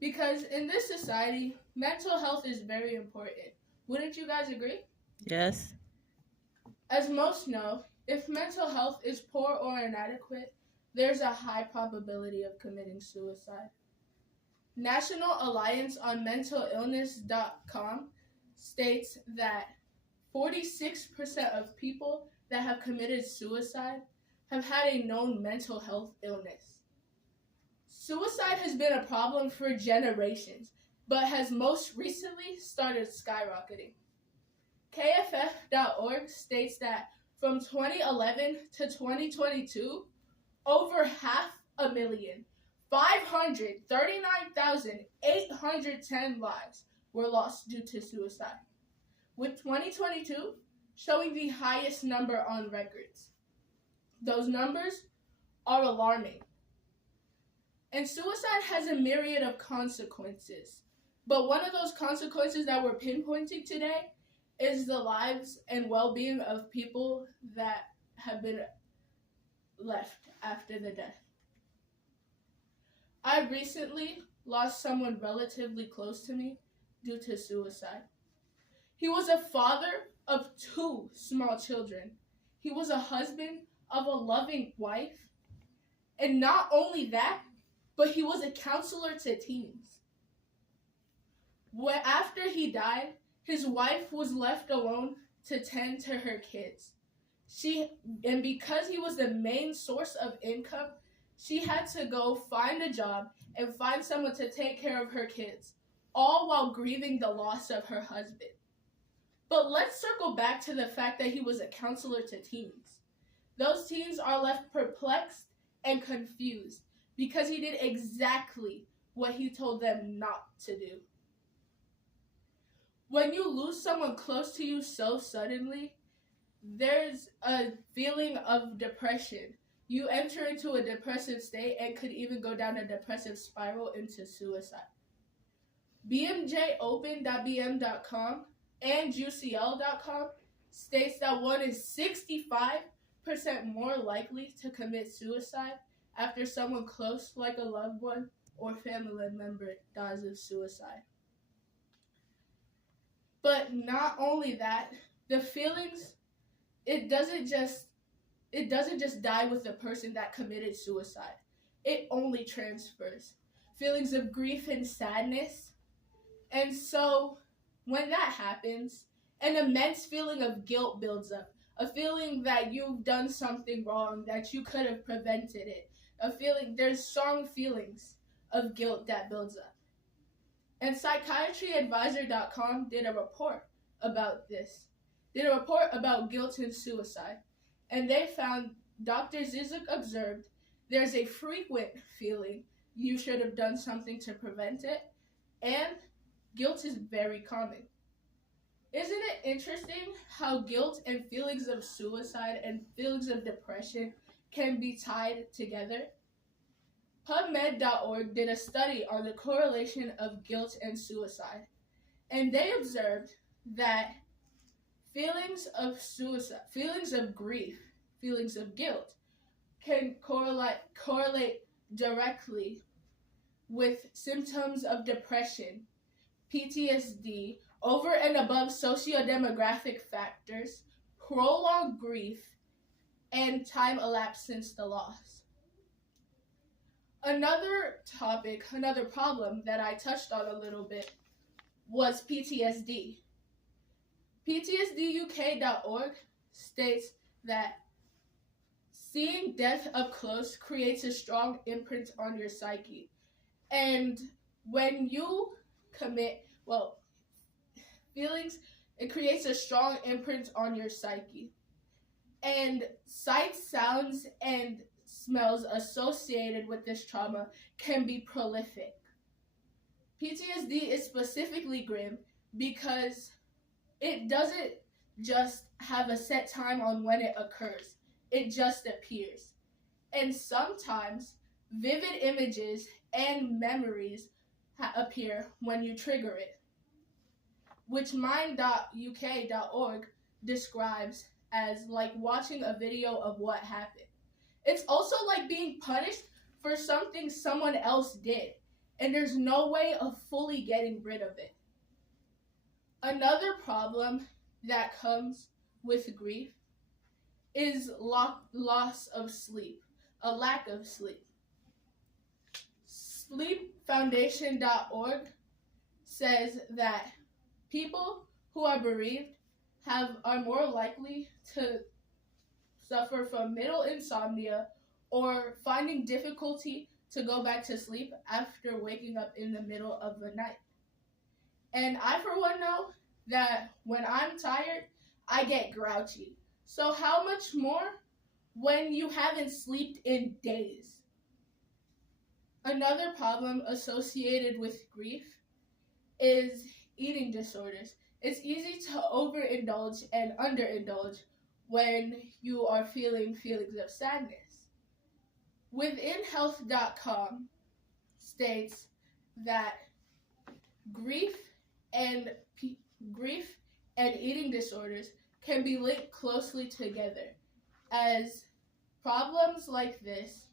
Because in this society, mental health is very important. Wouldn't you guys agree? Yes. As most know, if mental health is poor or inadequate, there's a high probability of committing suicide. National Alliance on Mental Illness.com states that 46% of people that have committed suicide have had a known mental health illness. Suicide has been a problem for generations, but has most recently started skyrocketing. KFF.org states that from 2011 to 2022, over 539,810 lives were lost due to suicide, with 2022 showing the highest number on records. Those numbers are alarming. And suicide has a myriad of consequences. But one of those consequences that we're pinpointing today is the lives and well-being of people that have been left after the death. I recently lost someone relatively close to me due to suicide. He was a father of 2 small children. He was a husband of a loving wife. And not only that, but he was a counselor to teens. After he died, his wife was left alone to tend to her kids. And because he was the main source of income, she had to go find a job and find someone to take care of her kids, all while grieving the loss of her husband. But let's circle back to the fact that he was a counselor to teens. Those teens are left perplexed and confused because he did exactly what he told them not to do. When you lose someone close to you so suddenly, there's a feeling of depression. You enter into a depressive state and could even go down a depressive spiral into suicide. BMJOpen.bm.com and UCL.com states that one is 65% more likely to commit suicide after someone close, like a loved one or family member, dies of suicide. But not only that, the feelings, it doesn't just die with the person that committed suicide. It only transfers feelings of grief and sadness. And so when that happens, an immense feeling of guilt builds up, a feeling that you've done something wrong, that you could have prevented it. There's strong feelings of guilt that builds up. And psychiatryadvisor.com did a report about this. Did a report about guilt and suicide. And they found Dr. Zizek observed there's a frequent feeling you should have done something to prevent it, and guilt is very common. Isn't it interesting how guilt and feelings of suicide and feelings of depression can be tied together? PubMed.org did a study on the correlation of guilt and suicide, and they observed that feelings of suicide, feelings of grief, feelings of guilt can correlate directly with symptoms of depression, PTSD, over and above sociodemographic factors, prolonged grief, and time elapsed since the loss. Another problem that I touched on a little bit was PTSD. PTSDUK.org states that seeing death up close creates a strong imprint on your psyche. And when you commit, it creates a strong imprint on your psyche. And sights, sounds, and smells associated with this trauma can be prolific. PTSD is specifically grim because it doesn't just have a set time on when it occurs. It just appears. And sometimes vivid images and memories appear when you trigger it, which mind.uk.org describes as like watching a video of what happened. It's also like being punished for something someone else did. and there's no way of fully getting rid of it. Another problem that comes with grief is loss of sleep, a lack of sleep. Sleepfoundation.org says that people who are bereaved are more likely to suffer from middle insomnia or finding difficulty to go back to sleep after waking up in the middle of the night. And I, for one, know that when I'm tired, I get grouchy. So how much more when you haven't slept in days? Another problem associated with grief is eating disorders. It's easy to overindulge and underindulge when you are feeling feelings of sadness. WithinHealth.com states that grief and eating disorders can be linked closely together, as problems like this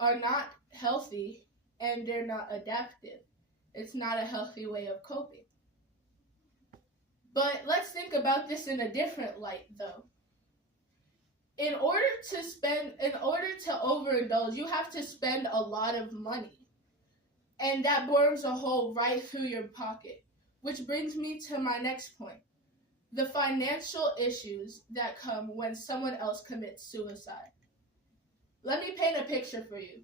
are not healthy and they're not adaptive. It's not a healthy way of coping. But let's think about this in a different light, though. In order to overindulge, you have to spend a lot of money. And that burns a hole right through your pocket. Which brings me to my next point. The financial issues that come when someone else commits suicide. Let me paint a picture for you.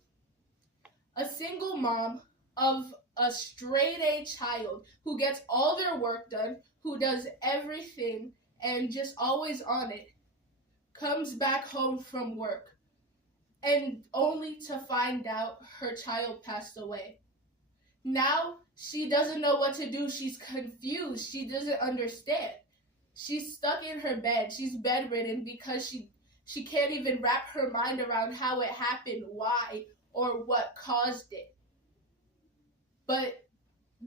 A single mom of a straight-A child who gets all their work done, who does everything and just always on it, comes back home from work and only to find out her child passed away. Now she doesn't know what to do. She's confused. She doesn't understand. She's stuck in her bed. She's bedridden because she can't even wrap her mind around how it happened, why, or what caused it. But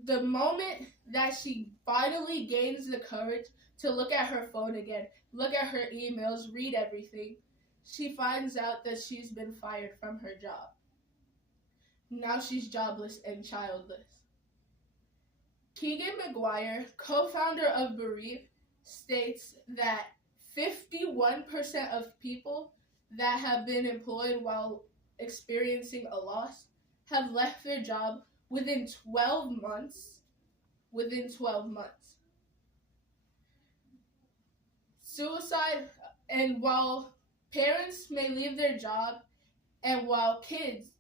the moment that she finally gains the courage to look at her phone again, look at her emails, read everything, she finds out that she's been fired from her job. Now she's jobless and childless. Keegan McGuire, co-founder of Bereave, states that 51% of people that have been employed while experiencing a loss have left their job within 12 months. Suicide, and while parents may leave their job and while kids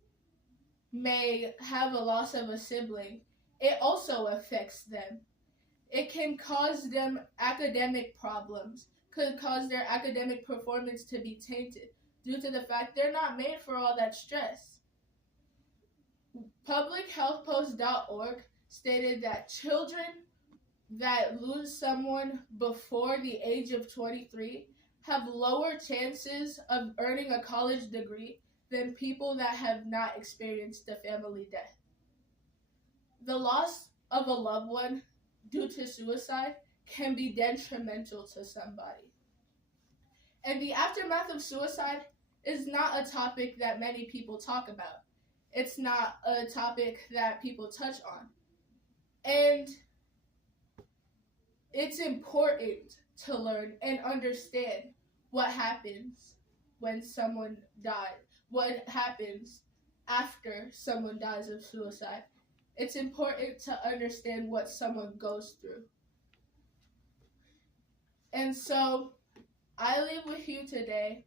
may have a loss of a sibling, it also affects them. It can cause them academic problems, could cause their academic performance to be tainted due to the fact they're not made for all that stress. PublicHealthPost.org stated that children that lose someone before the age of 23 have lower chances of earning a college degree than people that have not experienced a family death. The loss of a loved one due to suicide can be detrimental to somebody. And the aftermath of suicide is not a topic that many people talk about. It's not a topic that people touch on. And it's important to learn and understand what happens when someone dies, what happens after someone dies of suicide. It's important to understand what someone goes through. And so, I leave with you today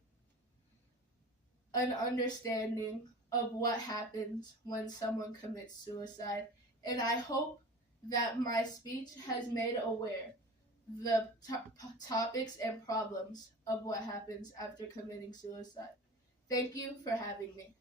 an understanding of what happens when someone commits suicide. And I hope that my speech has made aware the topics and problems of what happens after committing suicide. Thank you for having me.